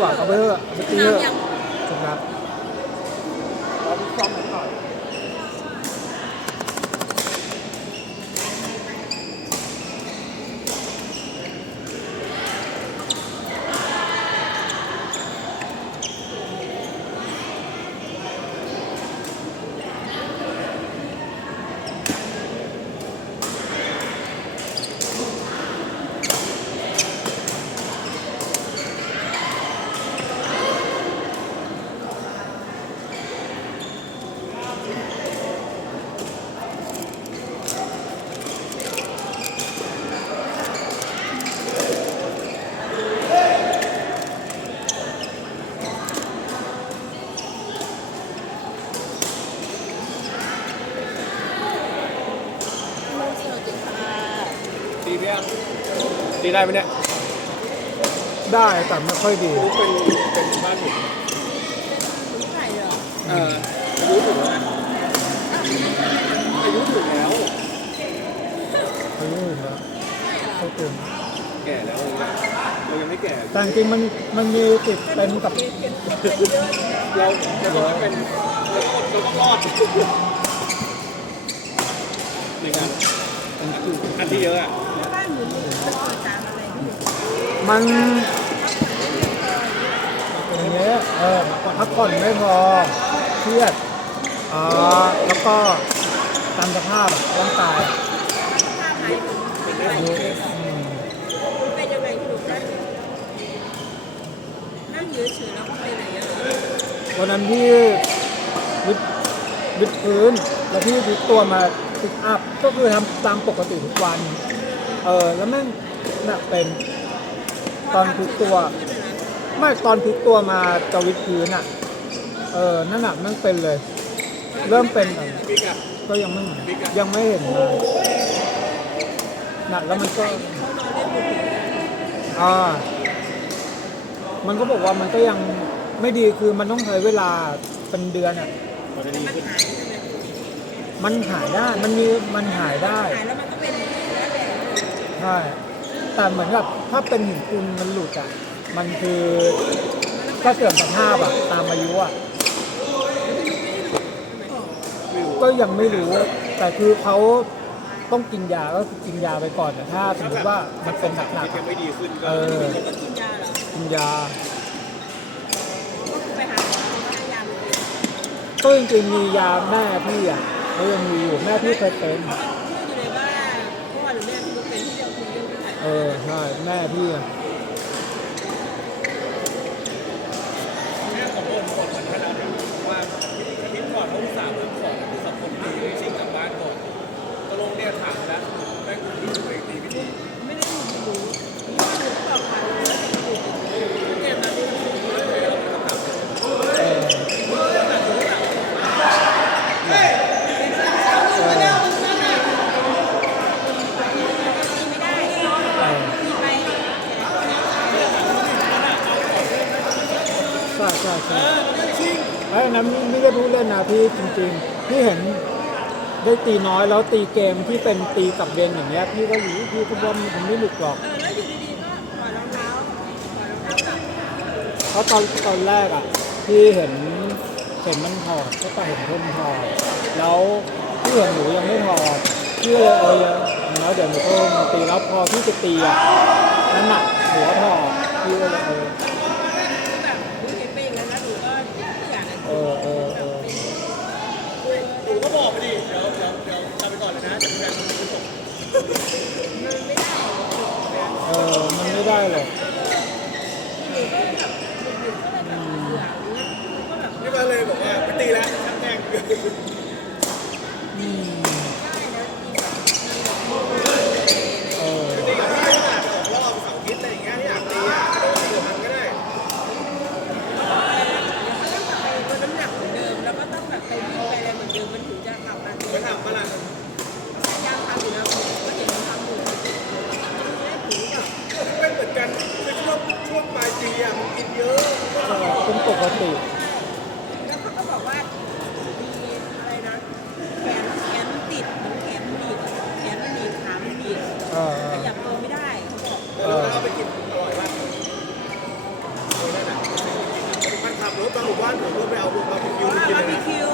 ดีกว่าเอาไปเถอะสตีเถอะ ยังตีได้ไหมเนี่ยได้แต่ไม่ค่อยดี รู้เป็นเป็นบ้านผมใส่เหรอเอออายุถึงแล้วนะอายุถึงแล้วอายุถึงแล้วเขาตื่นแก่แล้วเรายังไม่แก่แต่จริงๆมันมันมีติดเป็นกับเราเราต้องเป็นเราต้องเราต้องรอดในการอันที่เยอะอะบ้านห มุนหมุนมันเกิดจากอะไรพี่มันอย่างเงี้ยเออพักผ่อนไม่พอเครียดอ่าแล้วก็ตามสภาพร่างกายถ้าหายผมเป็นยังไงอืมเป็นยังไงพี่หนุ่มนั่งยืนเฉยแล้วก็ไปไหนอะวันนั้นพี่วิดวิดพื้น แล้วพี่วิดตัวมาติกอัพก็คือทำตามปกติทุกวัน เออแล้วแม่งน่ะเป็นตอนพลิกตัว ไม่ตอนพลิกตัวมาจะวิดพื้นอะ เออนั่นน่ะแม่งเป็นเลย เริ่มเป็นอะบิ๊กอะก็ยังไม่ยังไม่เห็นเลยน่ะแล้วมันก็เขานอนเล่นมือถืออ่ามันก็บอกว่ามันก็ยังไม่ดีคือมันต้องใช้เวลาเป็นเดือนอะพอจะดีมันขึ้นหายใช่ไหมมันหายได้ มันมีมันหายได้ หายแล้วมันก็เป็นแล้วแต่ ใช่แต่เหมือนกับถ้าเป็นหินปูนมันหลุดอะ มันคือก็เสื่อมสภาพอะ ตามอายุอะไม่รู้ก็ยังไม่รู้ แต่คือเขาต้องกินยาก็คือกินยาไปก่อนแต่ถ้าสมมติว่ามันเป็นหนักๆยัอะงไม่ดีขึ้นเอก็อก็กินยาเหรอกินยาก็คือไปหาหมอก็ให้ยามากินก็จริงๆมียาแม่พี่อะเขายังมีอยู่แม่พี่เคยเป็น เออ ใช่ แม่พี่อะแม่ของผมก่อนมันขนาดนั้นว่าทิตย์ก่อนเขาอุตส่าห์เพิ่มของสับคนดีไม่ชิงกลับบ้านก่อนตกลงเนี่ยถามแล้วแม่งคือตัวเองตีไม่ดี ไม่ได้หมุนหมูที่ว่าหมูตอกผ่านแล้วจะหมู เกมนั้นนี่มันถูกเลยเราไม่ต้องถามเลย เออเออใช่ใช่ใช่ไอ้อั นนั้นไม่ได้พูดเล่นนะพี่จริงๆพี่เห็นได้ตีน้อยแล้วตีเกมที่เป็นตีกับเบนอย่างเงี้ยพี่ก็อยู่พี่ก็ว่ามันไม่หลุดหรอกเออแล้วอยู่ดีๆก็ถอดรองเท้าถอดรองเท้ากลับเพราะตอนตอนแรกอะพี่เห็นเห็นมันถอดก็ต่เห็นคนถอดแล้วพี่เห็นหนูยังไม่ถอดพี่เลยเออแล้วเดี๋ยวหนูก็มาตีแล้วพอพี่จะตีอะนั่นน่ะหนูก็ถอดพี่ก็เลยเออ แบบหนูเห็นเป็นอย่างนั้นแล้วหนูก็อยากจะ เออเออเออ หนูก็บอกไปดิ เดี๋ยวเดี๋ยวเดี๋ยวทำไปก่อนเลยนะจะดูแลมันไม่จบ มันไม่ได้ เออ มัน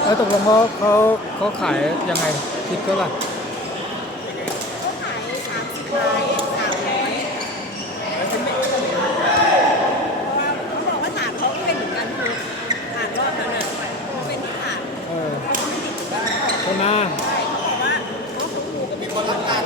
แล้วตกลงเขาเขาเขาขายยังไงคิดเท่าไหร่